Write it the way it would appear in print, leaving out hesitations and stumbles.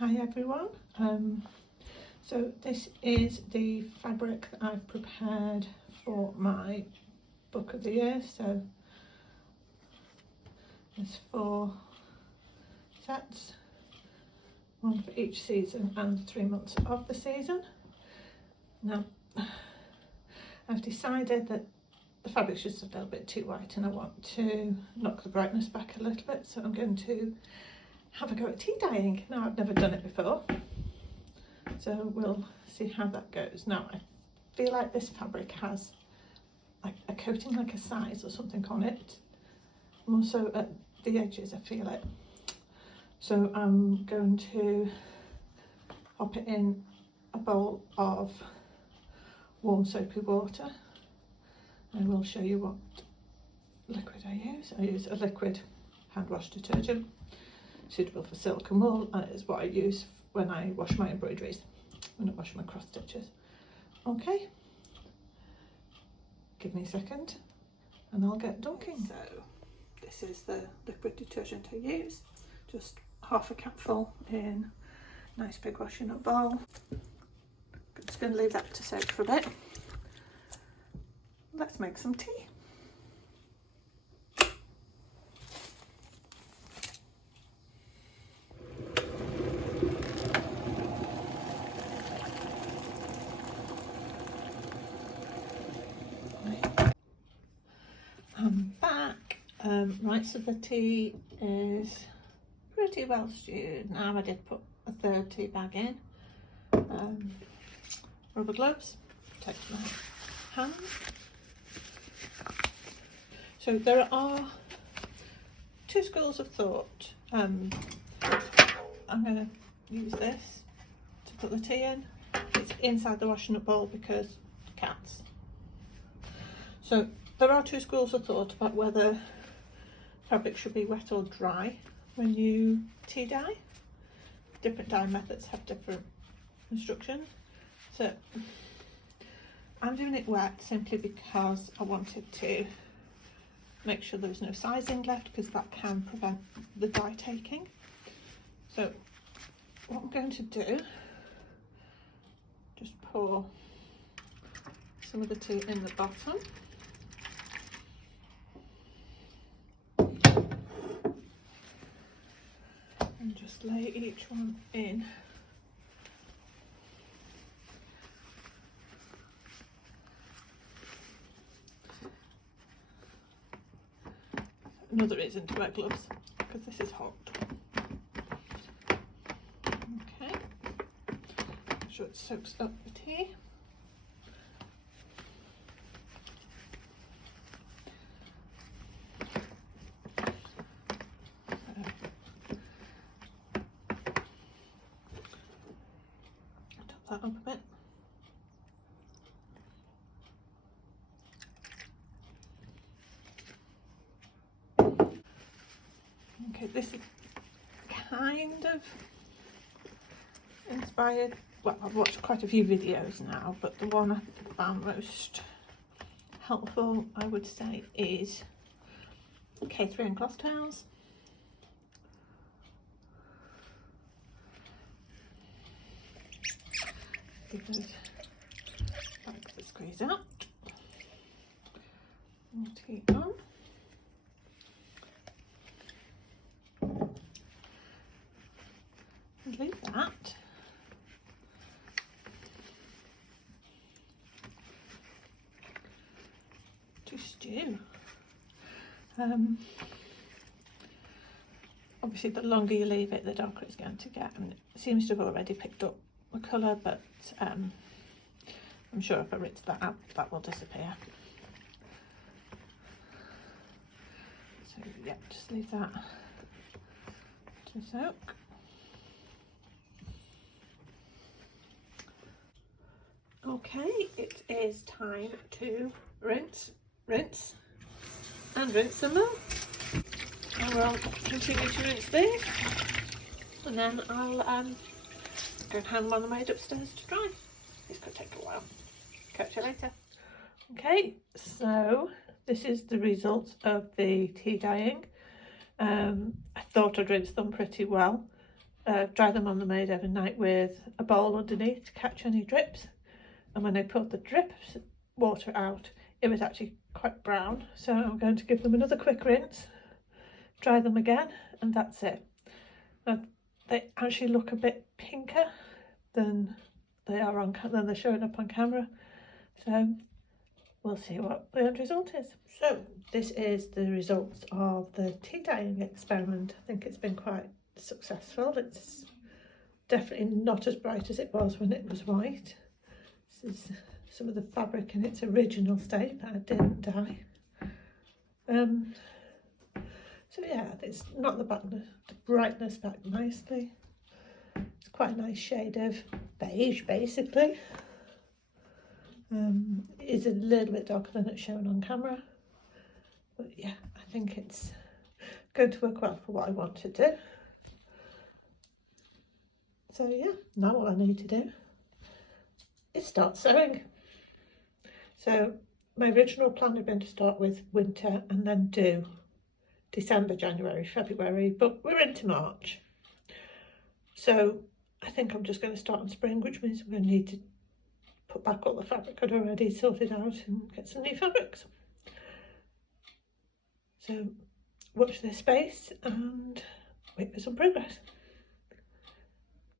Hi everyone, so this is the fabric that I've prepared for my book of the year. So there's 4 sets, one for each season and 3 months of the season. Now I've decided that the fabric's just a little bit too white and I want to knock the brightness back a little bit, so I'm going to have a go at tea dyeing. Now I've never done it before, so we'll see how that goes. Now I feel like this fabric has like a coating, like a size or something on it, more so at the edges I feel it. So I'm going to pop it in a bowl of warm soapy water. I will show you what liquid I use. I use a liquid hand wash detergent suitable for silk and wool, and it is what I use when I wash my embroideries, when I wash my cross stitches. Okay, give me a second and I'll get dunking. So this is the liquid detergent I use, just half a cupful in a nice big washing up bowl. I'm just going to leave that to soak for a bit. Let's make some tea. I'm back. Right, so the tea is pretty well stewed. Now I did put a 3rd tea bag in. Rubber gloves, protect my hands. So there are 2 schools of thought. I'm going to use this to put the tea in. It's inside the washing up bowl because cats. So there are 2 schools of thought about whether fabric should be wet or dry when you tea dye. Different dye methods have different instructions. So I'm doing it wet simply because I wanted to make sure there was no sizing left, because that can prevent the dye taking. So what I'm going to do, just pour some of the tea in the bottom. And just lay each one in. Another reason to wear gloves, because this is hot. Okay, make sure it soaks up the tea. Top that up a bit. Okay, this is kind of inspired, well, I've watched quite a few videos now, but the one I found most helpful, I would say, is Kathryn cloth towels. Give those bags a squeeze out. Tea on. And leave that. To stew. Obviously the longer you leave it, the darker it's going to get, and it seems to have already picked up the colour, but I'm sure if I rinse that out, that will disappear. So yeah, just leave that to soak. Okay, it is time to rinse and rinse some more. I will continue to rinse these, and then I'll go and hand one of them upstairs to dry. This could take a while. Catch you later. Okay, so this is the results of the tea dyeing. I thought I'd rinsed them pretty well. dry them on the maid overnight with a bowl underneath to catch any drips. And when I pulled the drips water out, it was actually quite brown. So I'm going to give them another quick rinse, dry them again, and that's it. They actually look a bit pinker than they are than they're showing up on camera. So we'll see what the end result is. So this is the results of the tea dyeing experiment. I think it's been quite successful. It's definitely not as bright as it was when it was white. This is some of the fabric in its original state that I didn't dye. So yeah, it's not the brightness back nicely. It's quite a nice shade of beige, basically. It is a little bit darker than it's shown on camera, but yeah, I think it's going to work well for what I want to do. So yeah, now all I need to do is start sewing. So my original plan had been to start with winter and then do December, January, February, but we're into March. So I think I'm just going to start in spring, which means I'm going to need to put back all the fabric I'd already sorted out and get some new fabrics. So watch this space and wait for some progress.